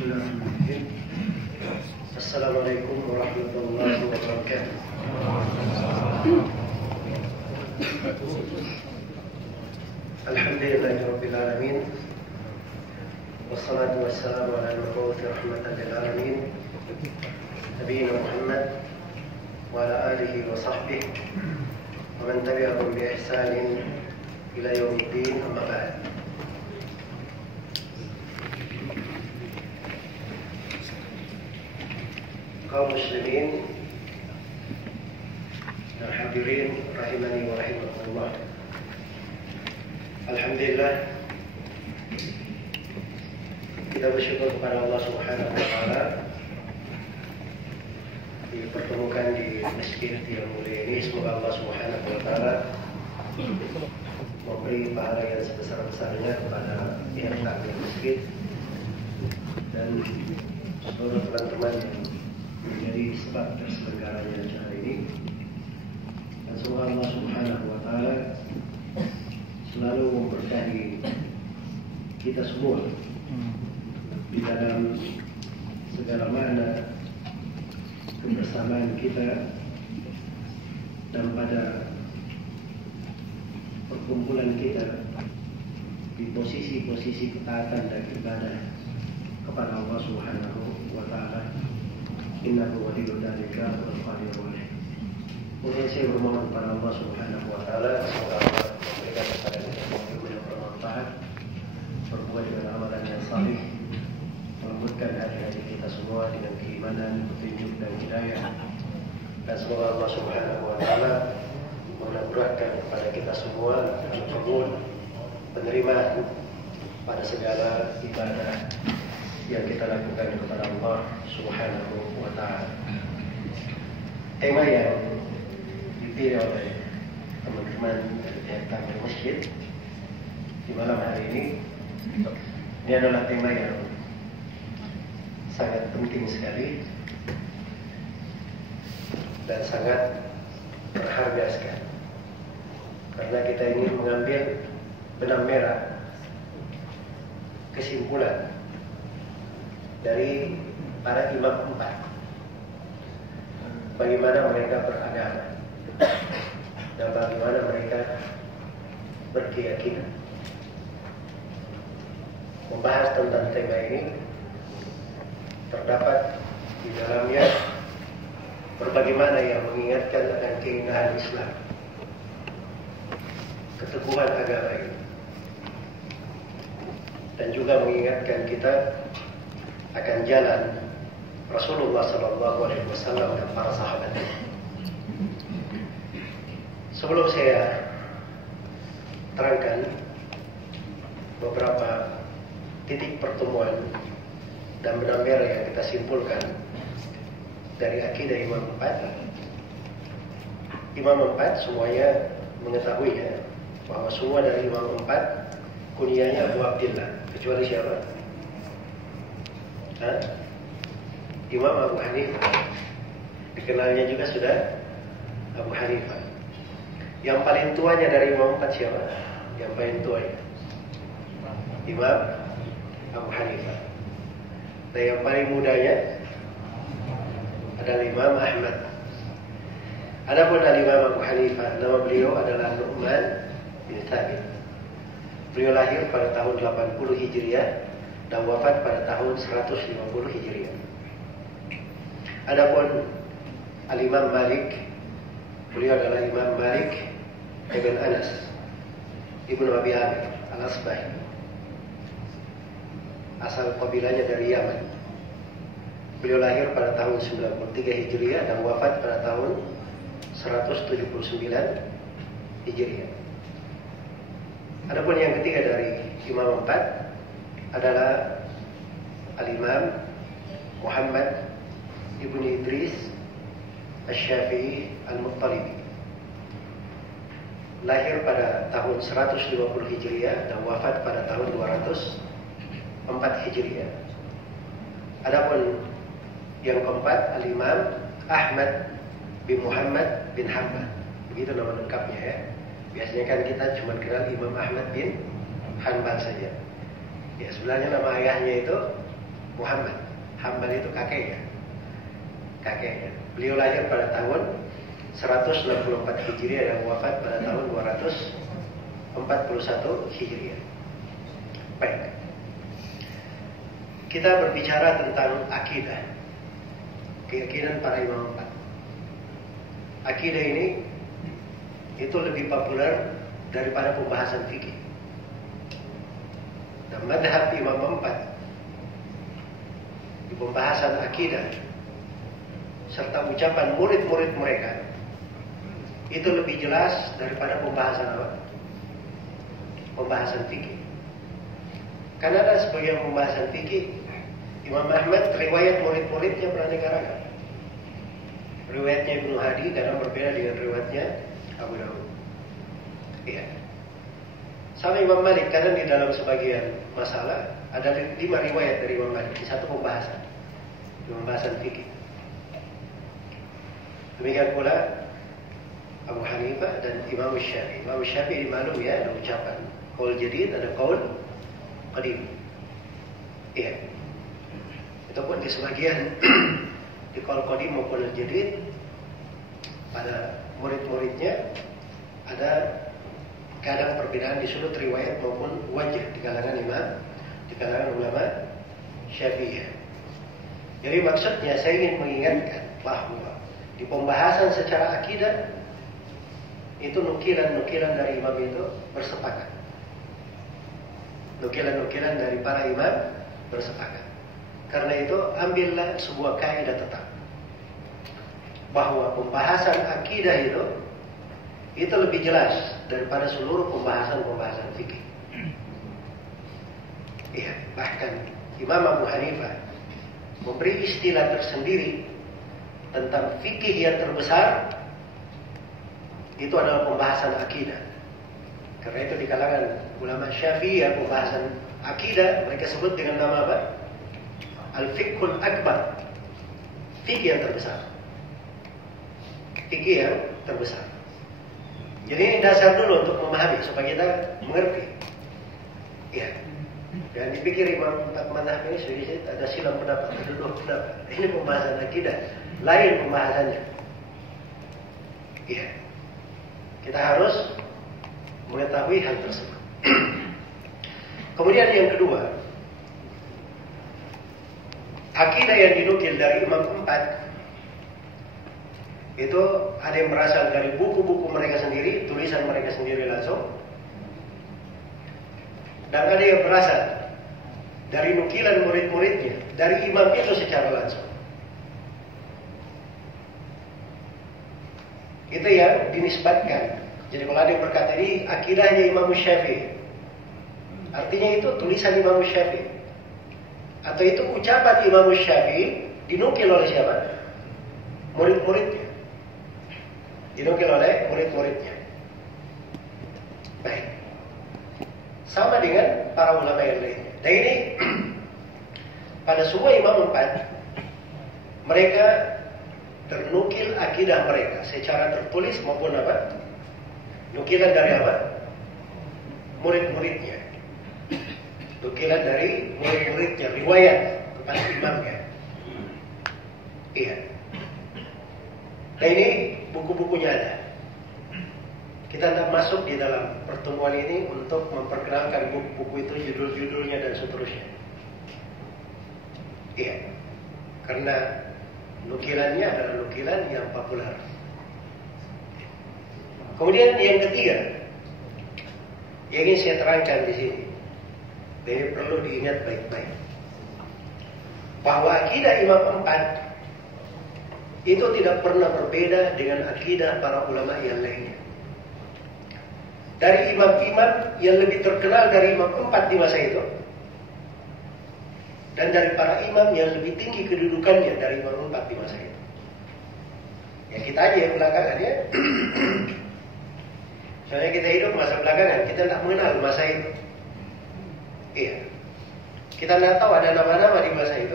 Bismillahirrahmanirrahim. Assalamualaikum warahmatullahi wabarakatuh. Alhamdulillahirabbil alamin. Wassalatu wassalamu ala al-mabu'uthi rahmatan lil alamin. Nabiyina Muhammad wa ala alihi wa sahbihi wa man tabi'ahum bi ihsanin ila yaumiddin, amma ba'd. Kaum muslimin dan hadirin rahimani wa rahimakumullah. Alhamdulillah, kita bersyukur kepada Allah Subhanahu wa taala dipertemukan di masjid yang mulia ini. Semoga Allah Subhanahu wa taala memberi pahala yang sebesar-besarnya kepada pihak takmir masjid dan seluruh teman-teman yang menjadi sebab terselenggaranya acara ini. Dan semoga Allah Subhanahu wa taala selalu memberkahi kita semua di dalam segala makna kebersamaan kita dan pada perkumpulan kita di posisi-posisi ketaatan dan ibadah kepada Allah Subhanahu wa taala. Innahu waliyyu dzalika wal qadiru alaih. Kemudian saya bermohon kepada Allah Subhanahu wa taala semoga Allah memberikan kepada kita semua ilmu yang bermanfaat, berbuat dengan amalan yang saleh, melembutkan hati-hati kita semua dengan keimanan, petunjuk dan hidayah. Dan semoga Allah Subhanahu wa taala menganugerahkan kepada kita semua al-qabul, penerimaan pada segala ibadah yang kita lakukan kepada Allah Subhanahu wa taala. Tema yang dipilih oleh teman-teman dari pihak takmir masjid di malam hari ini adalah tema yang sangat penting sekali dan sangat berharga sekali, karena kita ingin mengambil benang merah kesimpulan dari para imam empat, bagaimana mereka beragama dan bagaimana mereka berkeyakinan. Membahas tentang tema ini terdapat di dalamnya berbagai mana yang mengingatkan akan keindahan Islam, keteguhan agama ini, dan juga mengingatkan kita akan jalan Rasulullah SAW dan para sahabatnya. Sebelum saya terangkan beberapa titik pertemuan dan benang merah yang kita simpulkan dari akidah Imam Empat. Imam Empat semuanya mengetahuinya bahwa semua dari Imam Empat kunyahnya Abu Abdillah, kecuali siapa? Imam Abu Hanifah. Dikenalnya juga sudah Abu Hanifah. Yang paling tuanya dari Imam Empat siapa? Yang paling tuanya Imam Abu Hanifah. Dan yang paling mudanya adalah Imam Ahmad. Adapun Imam Abu Hanifah, nama beliau adalah Nu'man bin Thabit. Beliau lahir pada tahun 80 Hijriah dan wafat pada tahun 150 Hijriah. Adapun Al-Imam Malik, beliau adalah Imam Malik ibn Anas ibn Abi Amir Al-Asbahi. Asal kabilahnya dari Yaman. Beliau lahir pada tahun 93 Hijriah dan wafat pada tahun 179 Hijriah. Adapun yang ketiga dari Imam Empat adalah Al-Imam Muhammad ibn Idris Asy-Syafi'i Al-Muttalibi. Lahir pada tahun 150 Hijriah dan wafat pada tahun 204 Hijriah. Adapun yang keempat Al-Imam Ahmad bin Muhammad bin Hanbal. Begitu nama lengkapnya ya. Biasanya kan kita cuma kenal Imam Ahmad bin Hanbal saja. Ya, sebenarnya nama ayahnya itu Muhammad. Hambal itu kakeknya. Beliau lahir pada tahun 164 Hijriah dan wafat pada tahun 241 Hijriah. Baik. Kita berbicara tentang akidah, keyakinan para imam empat. Akidah ini itu lebih populer daripada pembahasan fikih. Dan madhab imam empat di pembahasan akidah serta ucapan murid-murid mereka itu lebih jelas daripada pembahasan apa? Pembahasan fikih. Karena ada sebagian pembahasan fikih Imam Ahmad riwayat murid-muridnya beraneka-ragam. Riwayatnya Ibnu Hadi kadang berbeda dengan riwayatnya Abu Dawud. Iya. Sama Imam Malik kadang di dalam sebagian masalah ada 5 riwayat dari Imam Malik di satu pembahasan fikih. Demikian pula Abu Hanifah dan Imam Syafi'i. Imam Syafi'i dimaklum ya, ada ucapan qaul jadid, ada qaul qadim. Iya. Itu pun di sebagian di qaul qadim maupun jadid pada murid-muridnya ada kadang perbedaan di sudut riwayat maupun wajah di kalangan ulama Syafi'iyah. Jadi maksudnya saya ingin mengingatkan bahwa di pembahasan secara akidah itu nukilan-nukilan dari imam itu bersepakat. Nukilan-nukilan dari para imam bersepakat. Karena itu ambillah sebuah kaidah tetap bahwa pembahasan akidah itu lebih jelas daripada seluruh pembahasan fikih. Iya, bahkan Imam Abu Hanifah memberi istilah tersendiri tentang fikih yang terbesar itu adalah pembahasan akidah. Karena itu di kalangan ulama Syafi'iyah pembahasan akidah mereka sebut dengan nama apa? Al-Fiqhul Akbar. Fikih yang terbesar. Fikih yang terbesar. Jadi ini dasar dulu untuk memahami supaya kita mengerti. Ya. Jangan dipikir imam empat mazhab ini sedikit ada silang pendapat, ada dua pendapat. Ini pembahasan akidah, lain pembahasannya. Iya. Kita harus mengetahui hal tersebut. Kemudian yang kedua, akidah yang dinukil dari imam empat itu ada yang berasal dari buku-buku mereka sendiri, tulisan mereka sendiri langsung, dan ada yang berasal dari nukilan murid-muridnya, dari imam itu secara langsung. Itu yang dinisbatkan. Jadi kalau ada yang berkata ini akidahnya Imam Syafi'i, artinya itu tulisan Imam Syafi'i, atau itu ucapan Imam Syafi'i dinukil oleh siapa? Murid-muridnya. Dinukil oleh murid-muridnya. Baik. Sama dengan para ulama yang lainnya. Dan ini pada semua imam empat mereka ternukil akidah mereka secara tertulis maupun apa? Nukilan dari apa? Murid-muridnya. Nukilan dari murid-muridnya, riwayat kepada imamnya. Iya. Dan ini buku-bukunya ada. Kita tidak masuk di dalam pertemuan ini untuk memperkenalkan buku-buku itu, judul-judulnya dan seterusnya. Iya. Karena nukilannya adalah nukilan yang populer. Kemudian yang ketiga, yang ingin saya terangkan di sini, dan ini perlu diingat baik-baik, bahwa akidah imam empat itu tidak pernah berbeda dengan akidah para ulama yang lainnya. Dari imam-imam yang lebih terkenal dari imam empat di masa itu, dan dari para imam yang lebih tinggi kedudukannya dari imam empat di masa itu. Ya kita aja yang belakangan ya. Soalnya kita hidup masa belakangan, kita tidak mengenal masa itu. Iya. Kita tidak tahu ada nama-nama di masa itu.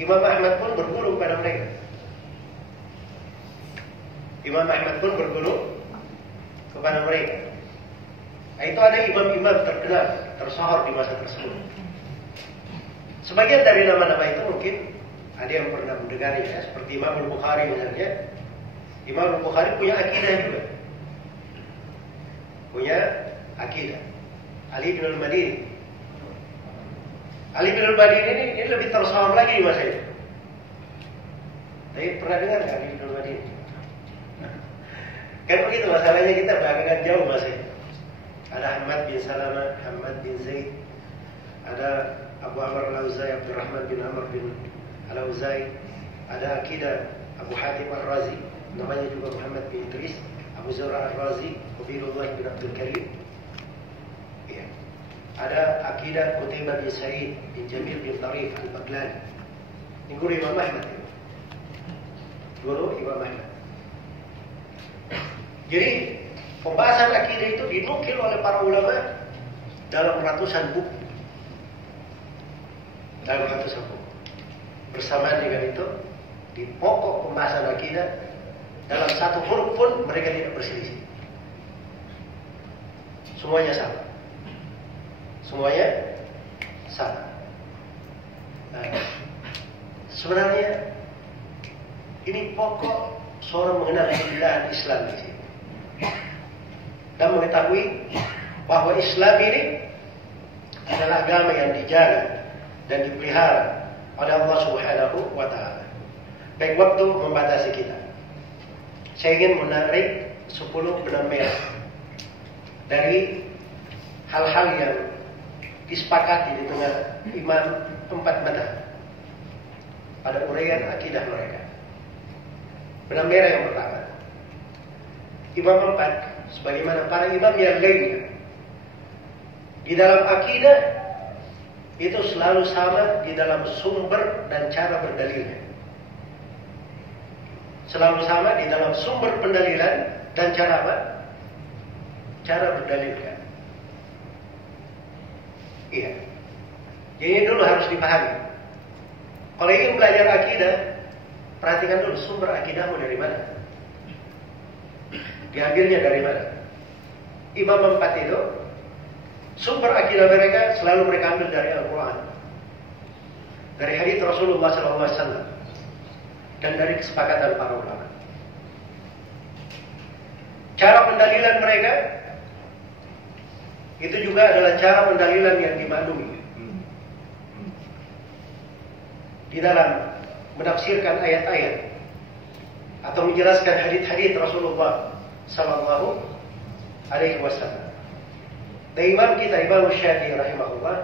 Imam Ahmad pun berguru kepada mereka. Imam Ahmad pun berguru kepada mereka. Nah, itu ada imam-imam terkenal, tersohor di masa tersebut. Sebagian dari nama-nama itu mungkin ada yang pernah mendengar ya, seperti Imam Al-Bukhari misalnya. Imam Al-Bukhari punya akidah juga. Punya akidah. Ali bin Al-Madini. Ali bin Al-Madini ini lebih tersohor lagi di masa itu. Tapi pernah dengar nggak Ali bin Al-Madini? Kan begitu masalahnya, kita belakangan jauh masih. Ada Ahmad bin Salamah, Ahmad bin Zaid, ada Abu Amr Al-Auzai, Abdurrahman bin Amr bin Al-Auzai, ada akidah Abu Hatim Ar-Razi, namanya juga Muhammad bin Idris, Abu Zur'a Ar-Razi, Ubaidullah bin Abdul Karim. Ya. Ada akidah Qutaibah bin Sa'id bin Jamil bin Tarif Al-Baghlani. Ini guru Imam Ahmad. Guru Imam Ahmad. Jadi pembahasan akidah itu dinukil oleh para ulama dalam ratusan buku. Dalam ratusan buku. Bersamaan dengan itu, di pokok pembahasan akidah, dalam satu huruf pun mereka tidak berselisih. Semuanya sama. Semuanya sama. Nah, sebenarnya ini pokok seorang mengenal keindahan Islam di sini. Dan mengetahui bahwa Islam ini adalah agama yang dijaga dan dipelihara oleh Allah Subhanahu wa Ta'ala. Baik, waktu membatasi kita. Saya ingin menarik 10 benang merah dari hal-hal yang disepakati di tengah imam 4 mazhab pada uraian akidah mereka. Benang merah yang pertama, imam 4 sebagaimana para imam yang lainnya di dalam akidah itu selalu sama di dalam sumber dan cara berdalilnya. Selalu sama di dalam sumber pendalilan dan cara apa? Cara berdalilkan. Iya. Jadi dulu harus dipahami. Kalau ingin belajar akidah, perhatikan dulu sumber akidahmu dari mana. Diambilnya dari mana? Imam 4 itu sumber akidah mereka selalu mereka ambil dari Al-Quran, dari hadits Rasulullah SAW, dan dari kesepakatan para ulama. Cara pendalilan mereka itu juga adalah cara pendalilan yang dimaklumi di dalam menafsirkan ayat-ayat atau menjelaskan hadits-hadits Rasulullah Sallallahu Alaihi Wasallam. Dan imam kita, Imam Syafi'i rahimahullah,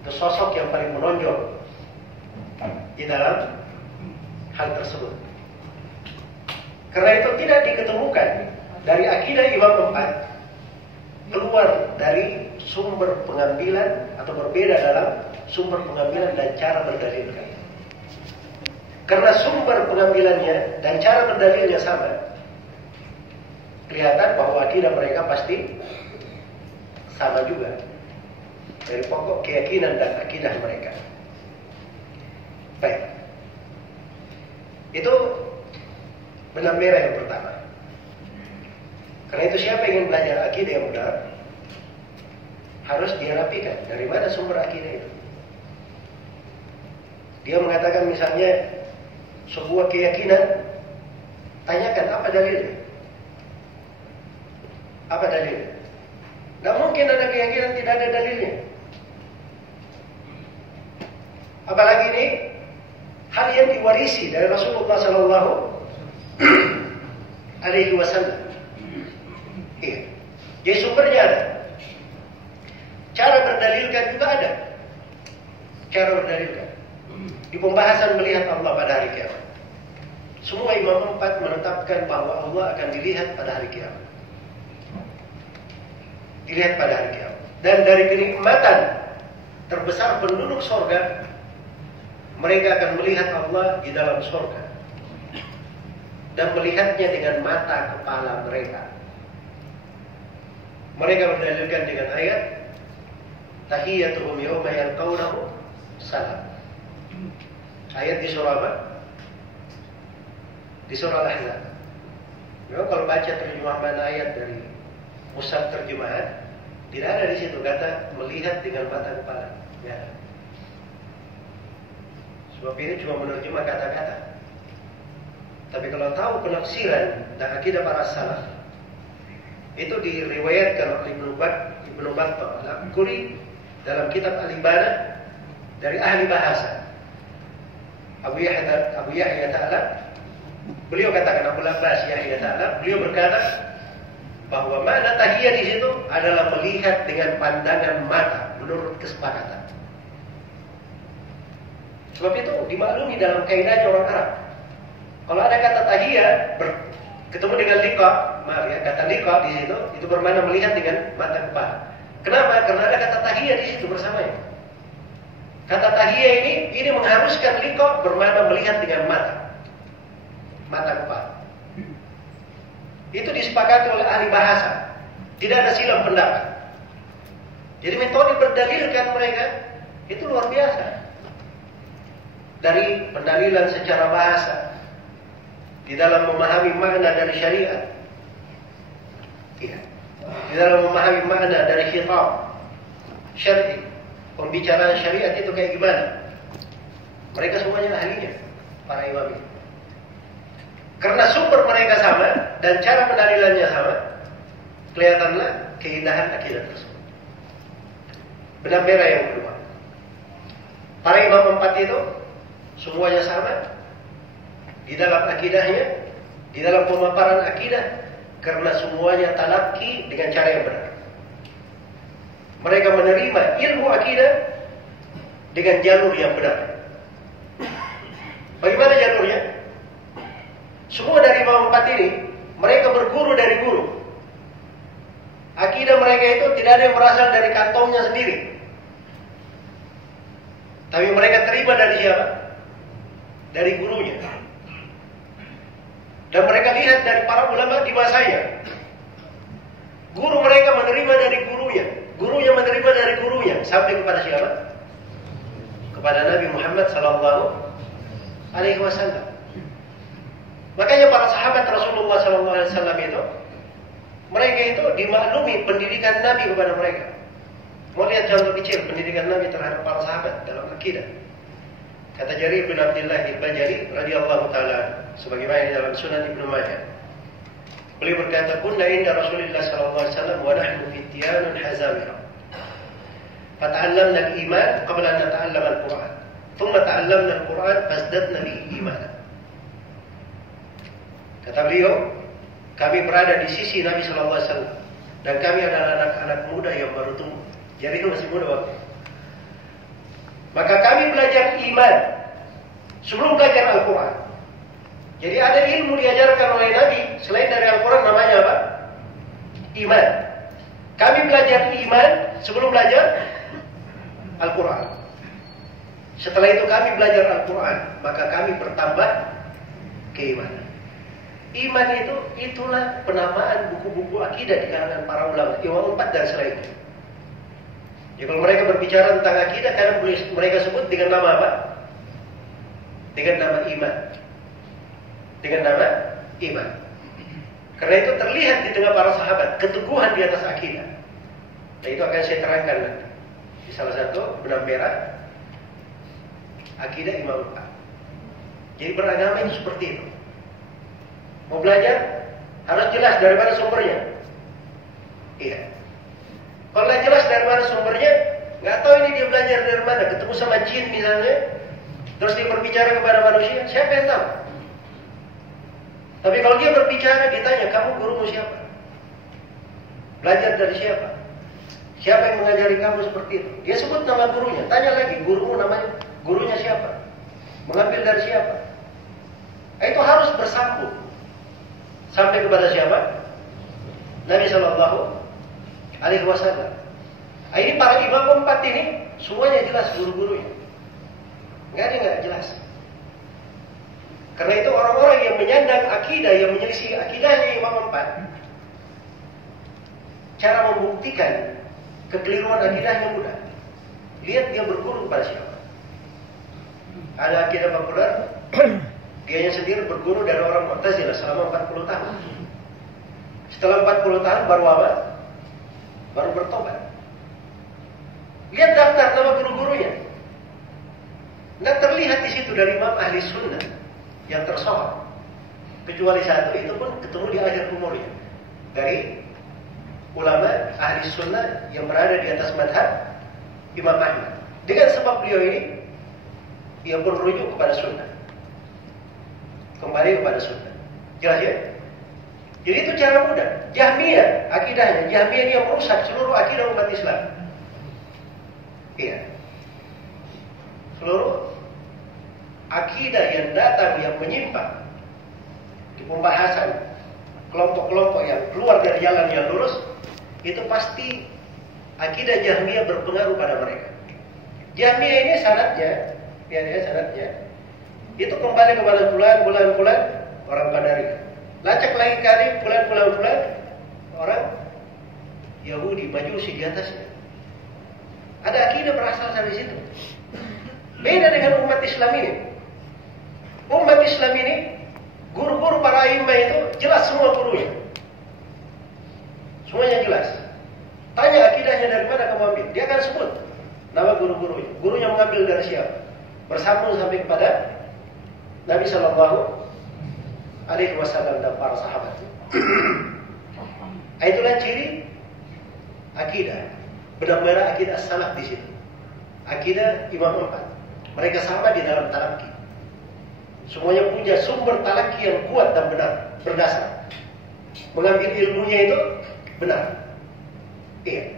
itu sosok yang paling menonjol di dalam hal tersebut. Karena itu tidak diketemukan dari akidah Imam 4 keluar dari sumber pengambilan atau berbeda dalam sumber pengambilan dan cara berdalilkan. Karena sumber pengambilannya dan cara berdalilnya sama, kelihatan bahwa akidah mereka pasti sama juga dari pokok keyakinan dan akidah mereka. Baik, itu benang merah yang pertama. Karena itu siapa yang ingin belajar akidah yang benar harus dia rapikan dari mana sumber akidah itu. Dia mengatakan misalnya sebuah keyakinan, tanyakan apa dalilnya. Apa dalilnya? Tidak mungkin ada keyakinan tidak ada dalilnya. Apalagi ini hal yang diwarisi dari Rasulullah Sallallahu Alaihi Wasallam. Iya. Jadi sumbernya ada. Cara berdalilkan juga ada. Cara berdalilkan di pembahasan melihat Allah pada hari kiamat. Semua imam 4 menetapkan bahwa Allah akan dilihat pada hari kiamat. Dilihat pada hari kiamat. Dan dari kenikmatan terbesar penduduk sorga, mereka akan melihat Allah di dalam sorga dan melihatnya dengan mata kepala mereka. Mereka berdalilkan dengan ayat tahiyyatuhum yawma yalqawnahu salam. Ayat di surah apa? Di surah Al-Ahzab. Ya, kalau baca terjemahan ayat dari pusat terjemahan, tidak ada di situ kata melihat dengan mata kepala. Ya. Sebab ini cuma menerjemah kata-kata. Tapi kalau tahu penafsiran dan akidah para salaf, itu diriwayatkan oleh Ibnu Battah Al-Abquri dalam kitab Al-Ibanah dari ahli bahasa. Abu Yahya Ta'ala, beliau katakan, Abu Abbas Yahya Ta'ala, beliau berkata bahwa makna tahiyya di situ adalah melihat dengan pandangan mata menurut kesepakatan. Sebab itu dimaklumi dalam kaidahnya orang Arab. Kalau ada kata tahiyya ketemu dengan liqa, maaf ya, kata liqa di situ itu bermakna melihat dengan mata kepala. Kenapa? Karena ada kata tahiyya di situ bersamanya. Kata tahiyya ini mengharuskan liqa bermakna melihat dengan mata kepala. Itu disepakati oleh ahli bahasa. Tidak ada silang pendapat. Jadi metode berdalilkan mereka itu luar biasa. Dari pendalilan secara bahasa, di dalam memahami makna dari syariat, di dalam memahami makna dari khitab syar'i, pembicaraan syariat itu kayak gimana. Mereka semuanya ahlinya, para imam ini. Karena sumber mereka sama dan cara pendalilannya sama, kelihatanlah keindahan akidah tersebut. Benang merah yang kedua, para imam empat itu semuanya sama di dalam akidahnya, di dalam pemaparan akidah, karena semuanya talaqi dengan cara yang benar. Mereka menerima ilmu akidah dengan jalur yang benar. Bagaimana jalurnya? Semua dari imam empat ini, mereka berguru dari guru. Akidah mereka itu tidak ada yang berasal dari kantongnya sendiri, tapi mereka terima dari siapa? Dari gurunya. Dan mereka lihat dari para ulama di masanya. Guru mereka menerima dari gurunya, gurunya menerima dari gurunya, sampai kepada siapa? Kepada Nabi Muhammad SAW. Makanya para sahabat Rasulullah SAW itu, mereka itu dimaklumi pendidikan Nabi kepada mereka. Mau lihat contoh kecil pendidikan Nabi terhadap para sahabat dalam akidah. Kata Jarir bin Abdullah Al-Bajali radhiyallahu taala, sebagaimana dalam Sunan Ibnu Majah. Beliau berkata, "Kunna inda Rasulillah sallallahu alaihi wasallam wa nahnu fityanun hazawira. Fata'allamna al-iman qabla an nata'allama al-Qur'an. Thumma ta'allamna al-Qur'an fazdadna bihi imanan." Kata beliau, kami berada di sisi Nabi sallallahu alaihi wasallam dan kami adalah anak-anak muda yang baru tumbuh. Jadi itu masih muda waktu. Maka kami belajar iman sebelum belajar Al-Quran. Jadi ada ilmu diajarkan oleh Nabi selain dari Al-Quran, namanya apa? Iman. Kami belajar iman sebelum belajar Al-Quran. Setelah itu kami belajar Al-Quran, maka kami bertambah keimanan. Iman itulah penamaan buku-buku akidah di kalangan para ulama, imam empat dan selainnya. Ya, kalau mereka berbicara tentang akidah, kadang mereka sebut dengan nama apa? Dengan nama iman. Dengan nama iman. Karena itu terlihat di tengah para sahabat keteguhan di atas akidah. Nah, itu akan saya terangkan nanti di salah satu benang merah akidah imam empat. Jadi beragama itu seperti itu. Mau belajar harus jelas dari mana sumbernya. Iya. Kalau nggak jelas dari mana sumbernya, nggak tahu ini dia belajar dari mana. Ketemu sama jin misalnya, terus dia berbicara kepada manusia, siapa yang tahu? Tapi kalau dia berbicara, ditanya, kamu gurumu siapa? Belajar dari siapa? Siapa yang mengajari kamu seperti itu? Dia sebut nama gurunya. Tanya lagi, gurumu namanya, gurunya siapa? Mengambil dari siapa? Itu harus bersambung sampai kepada siapa? Nabi SAW. Ini para imam empat ini semuanya jelas guru-gurunya. Nggak ada yang nggak jelas. Karena itu orang-orang yang menyandang akidah, yang menyelisih akidahnya imam empat, cara membuktikan kekeliruan akidahnya mudah. Lihat dia berguru kepada siapa. Ada akidah populer, dianya sendiri berguru dari orang Mu'tazilah selama 40 tahun. Setelah 40 tahun baru apa? Baru bertobat. Lihat daftar nama guru-gurunya. Nggak terlihat lihat di situ dari imam ahli sunnah yang tersohor, kecuali satu, itu pun ketemu di akhir umurnya, dari ulama ahli sunnah yang berada di atas madhab Imam Ahmad. Dengan sebab beliau ini, ia pun rujuk kepada sunnah, kembali kepada sunnah. Jelas ya? Jadi itu cara mudah. Jahmiyah, akidahnya Jahmiyah ini yang merusak seluruh akidah umat Islam. Iya. Seluruh akidah yang datang yang menyimpang di pembahasan kelompok-kelompok yang keluar dari jalan yang lurus, itu pasti akidah Jahmiyah berpengaruh pada mereka. Jahmiyah ini syaratnya, syaratnya itu kembali kepada bulan orang Qadariyah. Lacak lagi kali bulan orang Yahudi, Majusi di atasnya. Ada akidah berasal dari situ. Beda dengan umat Islam ini. Umat Islam ini, guru-guru para imam itu jelas semua gurunya. Semuanya jelas. Tanya akidahnya dari mana kamu ambil, dia akan sebut nama guru-gurunya. Gurunya mengambil dari siapa? Bersambung sampai kepada Nabi Sallallahu Alaihi Wasallam dan para sahabat. Itulah ciri akidah. Benar-benar akidah salaf di situ. Akidah Imam Empat. Mereka sama di dalam talaki. Semuanya punya sumber talaki yang kuat dan benar, berdasar. Mengambil ilmunya itu benar. Iya.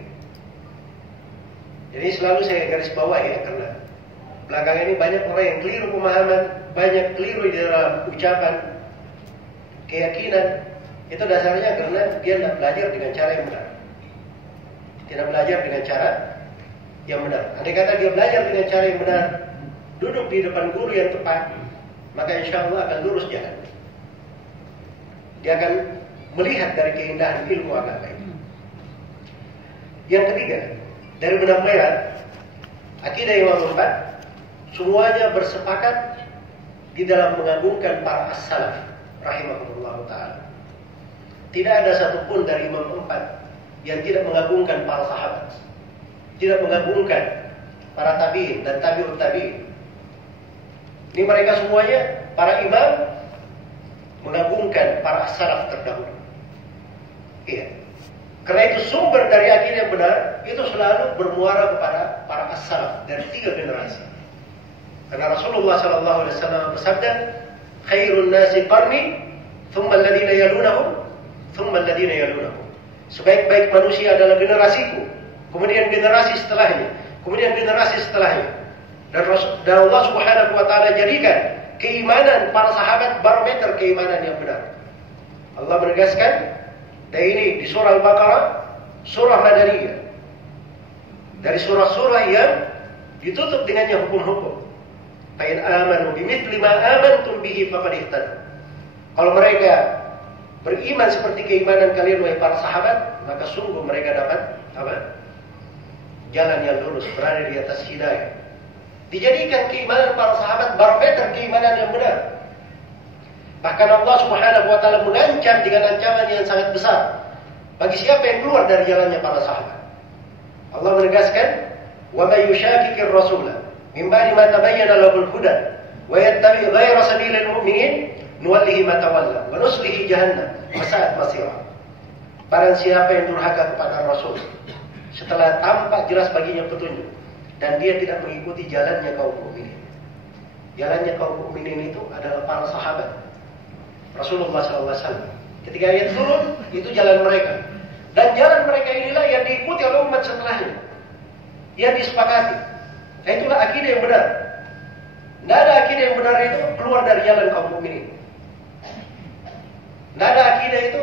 Jadi selalu saya garis bawah ya, karena belakangan ini banyak orang yang keliru pemahaman, banyak keliru di dalam ucapan, keyakinan. Itu dasarnya karena dia tidak belajar dengan cara yang benar. Tidak belajar dengan cara yang benar. Andai kata dia belajar dengan cara yang benar, duduk di depan guru yang tepat, maka insya Allah akan lurus jalan. Dia akan melihat dari keindahan ilmu agama ini. Yang ketiga, dari benang merah akidah Imam Empat, semuanya bersepakat di dalam mengagungkan para as-salaf rahimahullah ta'ala. Tidak ada satupun dari Imam Empat yang tidak mengagungkan para sahabat, tidak mengagungkan para tabi'in dan tabi'ut tabi'in. Ini mereka semuanya, para imam, mengagungkan para as-salaf terdahulu. Iya. Karena itu sumber dari akidah yang benar itu selalu bermuara kepada para as-salaf dari 3 generasi. Karena Rasulullah SAW bersabda, "Khairun nasi qarni, thumma alladhina yalunahum, thumma alladhina yalunahum." Sebaik-baik manusia adalah generasiku, kemudian generasi setelahnya, kemudian generasi setelahnya. Dan Allah Subhanahu wa taala jadikan keimanan para sahabat barometer keimanan yang benar. Allah menegaskan, dan ini di surah Al-Baqarah, surah Madaniyah. Dari surah-surah yang ditutup dengannya hukum-hukum. Fa in amanu bimithli ma amantum bihi faqad ihtadaw. Kalau mereka beriman seperti keimanan kalian wahai para sahabat, maka sungguh mereka dapat apa? Jalan yang lurus, berada di atas hidayah. Dijadikan keimanan para sahabat barometer keimanan yang benar. Bahkan Allah Subhanahu wa taala mengancam dengan ancaman yang sangat besar bagi siapa yang keluar dari jalannya para sahabat. Allah menegaskan, "Wa may yushaqiqir rasula min ba'di ma tabayyana lahul huda wa yattabi' ghayra sabilil mu'minin nuwallihi ma tawalla wa nuslihi jahannam wa sa'at masira." Barang siapa yang durhaka kepada Rasul setelah tampak jelas baginya petunjuk dan dia tidak mengikuti jalannya kaum mukminin. Jalannya kaum mukminin itu adalah para sahabat Rasulullah SAW. Ketika ayat turun, itu jalan mereka. Dan jalan mereka inilah yang diikuti oleh umat setelahnya, yang disepakati. Nah, itulah akidah yang benar. Tidak ada akidah yang benar itu keluar dari jalan kaum mukminin. Tidak ada akidah itu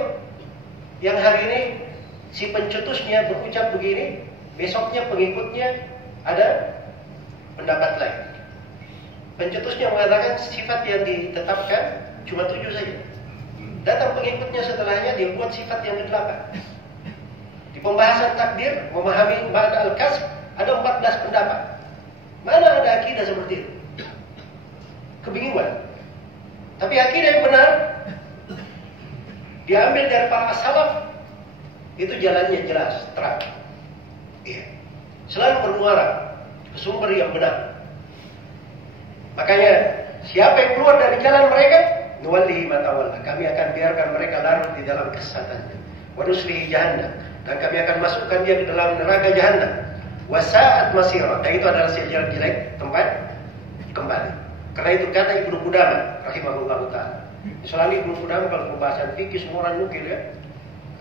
yang hari ini si pencetusnya berucap begini, besoknya pengikutnya ada pendapat lain. Pencetusnya mengatakan sifat yang ditetapkan cuma 7 saja. Datang pengikutnya setelahnya dia buat sifat yang ke-8. Di pembahasan takdir, memahami makna al-kasb, ada 14 pendapat. Mana ada akidah seperti itu? Kebingungan. Tapi akidah yang benar diambil dari para salaf, itu jalannya jelas, terang. Iya. Selalu bermuara ke sumber yang benar. Makanya siapa yang keluar dari jalan mereka, nuwallihi ma tawalla, kami akan biarkan mereka larut di dalam kesesatannya. Wa nuslihi jahannam, dan kami akan masukkan dia ke dalam neraka jahannam. Wa sa'at masira, dan itu adalah sejarah jelek tempat kembali. Karena itu kata Ibnu Qudamah rahimahullahu taala. Selalu Ibnu Qudamah kalau pembahasan fikih semua orang nukil ya.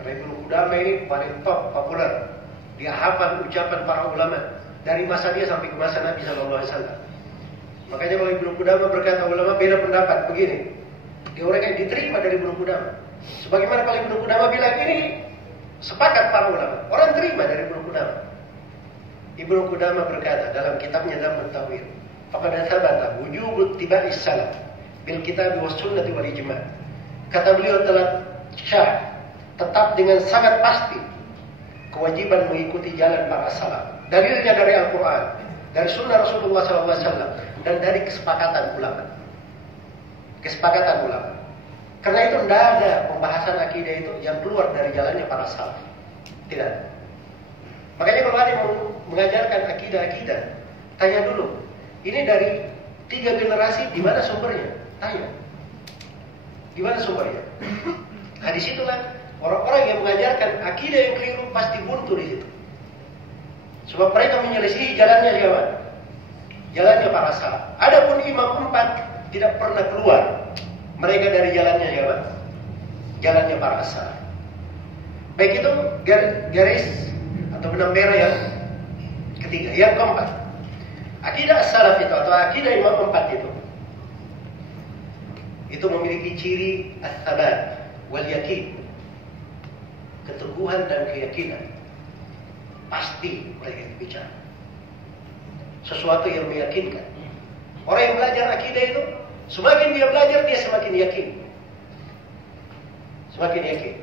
Karena Ibnu Qudamah ini paling top, populer. Dia hafal ucapan para ulama dari masa dia sampai ke masa Nabi sallallahu alaihi wasallam. Makanya kalau Ibnu Qudamah berkata ulama beda pendapat begini. Dia orang yang diterima dari Ibnu Qudamah. Sebagaimana kalau Ibnu Qudamah bilang ini sepakat para ulama, orang terima dari Ibnu Qudamah. Ibnu Qudamah berkata dalam kitabnya Dzamut Tawil, faqad thabata wujub ittiba'is salaf bil kitab was sunnah wal ijma'. Kata beliau telah syah, tetap dengan sangat pasti kewajiban mengikuti jalan para salaf. Dalilnya dari Al-Quran, dari sunnah Rasulullah SAW, dan dari kesepakatan ulama. Kesepakatan ulama. Karena itu tidak ada pembahasan akidah itu yang keluar dari jalannya para salaf. Tidak. Makanya kalau ada yang mengajarkan akidah-akidah, tanya dulu, ini dari 3 generasi, di mana sumbernya? Tanya. Di mana sumbernya? Nah disitulah orang-orang yang mengajarkan akidah yang keliru pasti buntu di situ. Sebab mereka menyelisihi jalannya siapa? Jalannya para salaf. Adapun imam 4 tidak pernah keluar mereka dari jalannya siapa? Jalannya para salaf. Baik itu garis atau benang merah yang ketiga. Yang keempat, akidah salaf itu atau akidah imam 4 itu memiliki ciri as-sabat wal yakin, keteguhan dan keyakinan. Pasti mereka bicara sesuatu yang meyakinkan. Orang yang belajar akidah itu, semakin dia belajar dia semakin yakin. Semakin yakin.